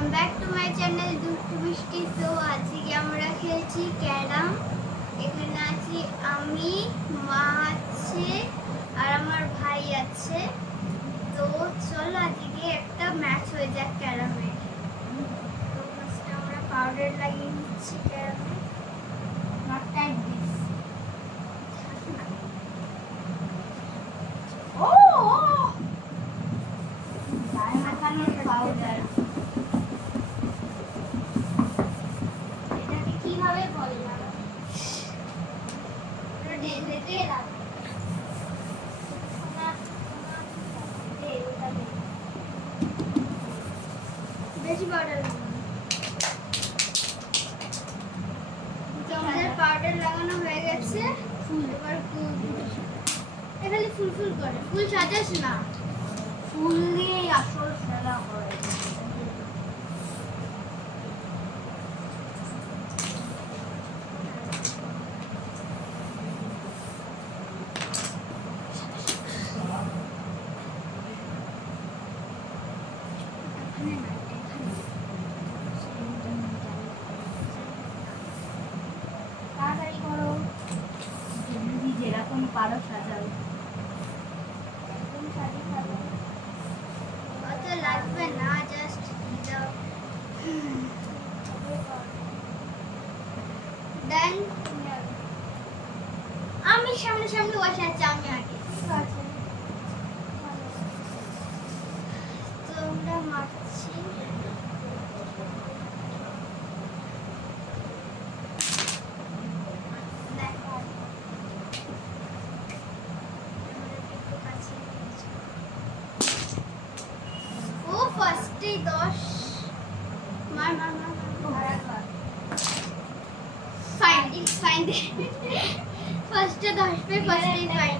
Welcome back to my channel দুষ্টু মিষ্টি। তো আজকে আমরা খেলছি ক্যারাম। এখানে আছি আমি, মা আছে আর আমার ভাই আছে। তো চলো আজকে একটা ম্যাচ হয়ে যাক ক্যারামের। তো ফার্স্টে আমরা পাউডার লাগিয়ে নিচ্ছি ক্যারামে। Not like this. পাউডার এটাকে কিভাবে বললাম ঢেলে দিয়ে বেশি পাউডার আমাদের পাউডার লাগানো হয়ে গেছে। এবার এখানে ফুল ফুল করে ফুল সাজাস না, ফুল দিয়ে আসল খেলা হয়। তাড়াতাড়ি করো, যেরকম পারো সাজাও। অত লাগবে না, জাস্ট দাও। দেন আমি সামনে সামনে বসে আছি, আমি আগে। তোমরা মারছি ফার্স্টে 10 মার মার মার ফাইন ফাইন ফার্স্টে 10 पे ফার্স্টে ফাইন।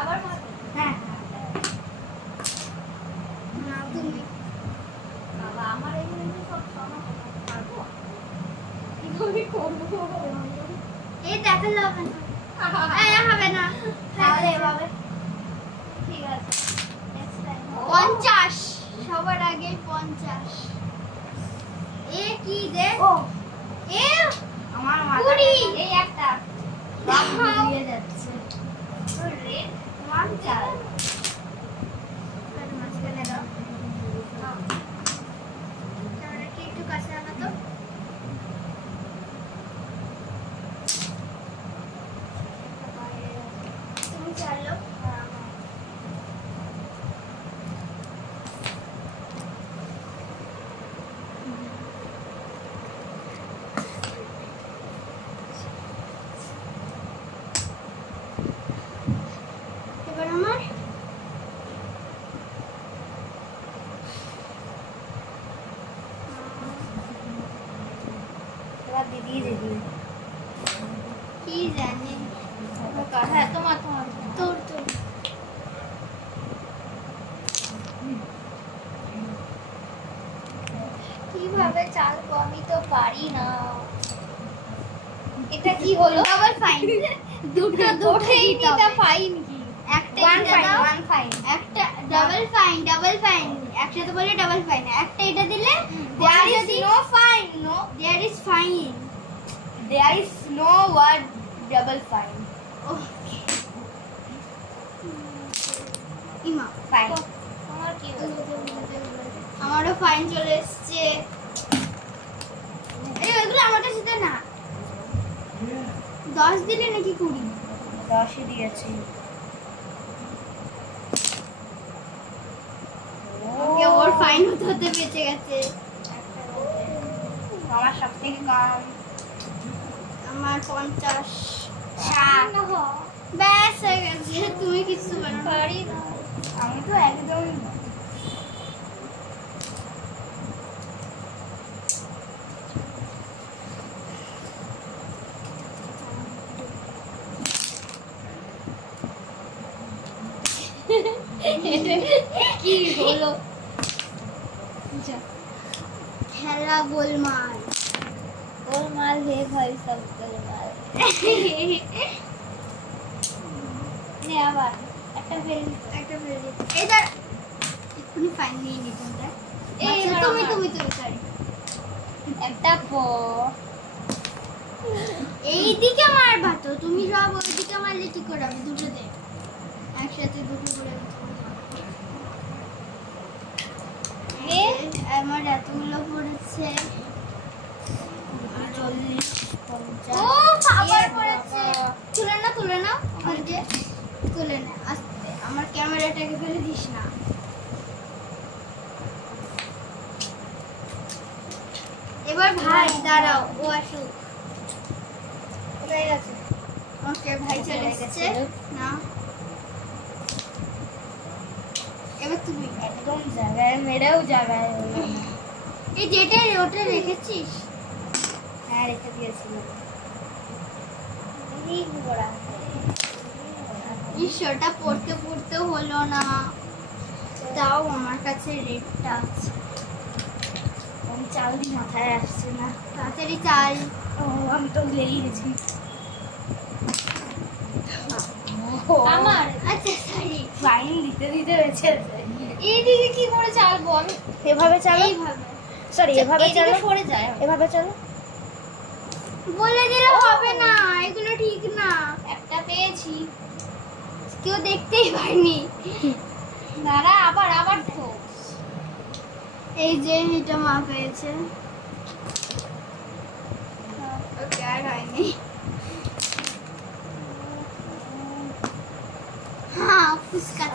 আবার মার। হ্যাঁ না তুমি বাবা আমার এইগুলো সব সমান পারবো কিভাবে করব? এই দেখালে হবে না, হবে না তাহলে এভাবে। ঠিক আছে 50 সবার আগে 50। এ কি দে? ও এ আমার মাথা এই একটা সব দিয়ে যাচ্ছে। তো রেড 50 আর মাঝখানে দাও। তাহলে কি একটু কাছে আনা তো। তুমি চালো দিদি দিদি কি জানি হ্যাঁ তোমার তোমার তোর তোর কিভাবে চালবো আমি তো পারি না। এটা কি হলো? Double fine. দুটো দুটোই দিতে ফাইন কি? একটা ওয়ান ফাইন, একটা ডাবল ফাইন। ডাবল ফাইন একসাথে বলে ডাবল ফাইন। একটা এটা দিলে there is no fine. No, there is fine. There is no word double fine. Okay. ইমা ফাইন। তোমার কি হলো? আমারও ফাইন চলে এসেছে। এই এগুলো আমার কাছে দে না। 10 দিলে নাকি 20? 10ই দিয়েছি। ওকে ওর ফাইন হতে বেঁচে গেছে। আমার সবথেকে কম, আমার 50। ব্যাস হয়ে গেছে। তুমি কিছু পারি না, আমি তো একদম কি হলো? খেলা গোলমাল गोलमाल है भाई सब गोलमाल ने আবার একটা ফেল এইবার এখনই ফাইন নিয়ে নিতেন দেখ। এই আচ্ছা, এবার তুমি আমার। তুমি তুমি সরি। একটা পর এইদিকে মারবা তো, তুমি সব ওইদিকে মারলে কি করে হবে? দুটো দে, একসাথে দুটো করে এ? আমার এতগুলো পড়েছে। 40 ও 50 আবার পড়েছে। তুলে না তুলে না ওখান থেকে তুলে না আস্তে, আমার ক্যামেরাটাকে ফেলে দিস না। এবার ভাই দাঁড়াও, ও আসুক। কোথায় গেছে? ওকে ভাই চলে এসেছে না, এবার তুমি একদম জায়গায় মেরেও জায়গায় হলো না। এই যেটা ওটা রেখেছিস। হ্যাঁ রেখে দিয়েছিল। এই বড়া ঈশ্বরটা পড়তে পড়তে হলো না, তাও আমার কাছে রেটটা আছে। আমি চাল দিই মাথায় আসছে না। তাড়াতাড়ি চাল। ও আমি তো ভুলেই গেছি। আমার আচ্ছা সরি, ফাইন দিতে দিতে হয়েছে। এইদিকে কি করে চালবো আমি? এভাবে চালো, এইভাবে সরি এভাবে এইদিকে চালো, সরে যায়। এভাবে চালো। বলে দিলে হবে না, এগুলো ঠিক না। একটা পেয়েছি, কেউ দেখতেই পায়নি। দাঁড়া, আবার আবার তো এই যে এটা মা পেয়েছে। ওকে আর হয়নি। হ্যাঁ ফুসকা